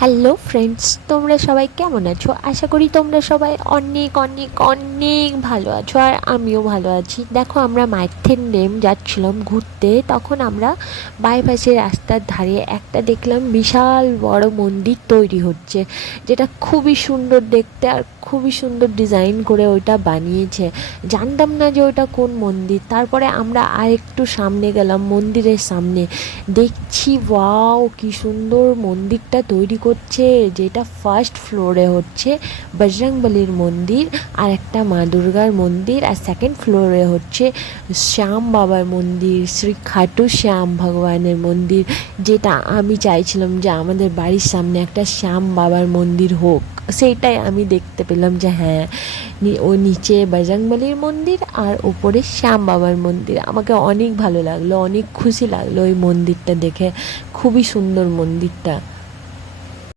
Hello friends, তোমরা সবাই কেমন আছো? আশা করি তোমরা সবাই অনেক অনেক অনেক ভালো আছো, আর আমিও ভালো আছি। দেখো, আমরা মাইথেন ড্যাম যাচ্ছিলাম ঘুরতে, তখন আমরা বাইপাসে রাস্তার ধারে একটা দেখলাম বিশাল বড় মন্দির তৈরি হচ্ছে, যেটা খুবই সুন্দর দেখতে আর খুবই সুন্দর ডিজাইন করে ওইটা বানিয়েছে। জানতাম না যে ওইটা কোন মন্দির। তারপরে আমরা আর একটু সামনে গেলাম, মন্দিরের সামনে দেখছি ওয়াও কি সুন্দর মন্দিরটা তৈরি করছে, যেটা ফার্স্ট ফ্লোরে হচ্ছে বজরংবলির মন্দির আর একটা মা দুর্গার মন্দির, আর সেকেন্ড ফ্লোরে হচ্ছে শ্যাম বাবার মন্দির, শ্রী খাটু শ্যাম ভগবানের মন্দির। যেটা আমি চাইছিলাম যে আমাদের বাড়ির সামনে একটা শ্যাম বাবার মন্দির হোক, সেইটাই আমি দেখতে পেলাম যে হ্যাঁ, ও নিচে বজরংবলির মন্দির আর ওপরে শ্যাম বাবার মন্দির। আমাকে অনেক ভালো লাগলো, অনেক খুশি লাগলো ওই মন্দিরটা দেখে, খুবই সুন্দর মন্দিরটা।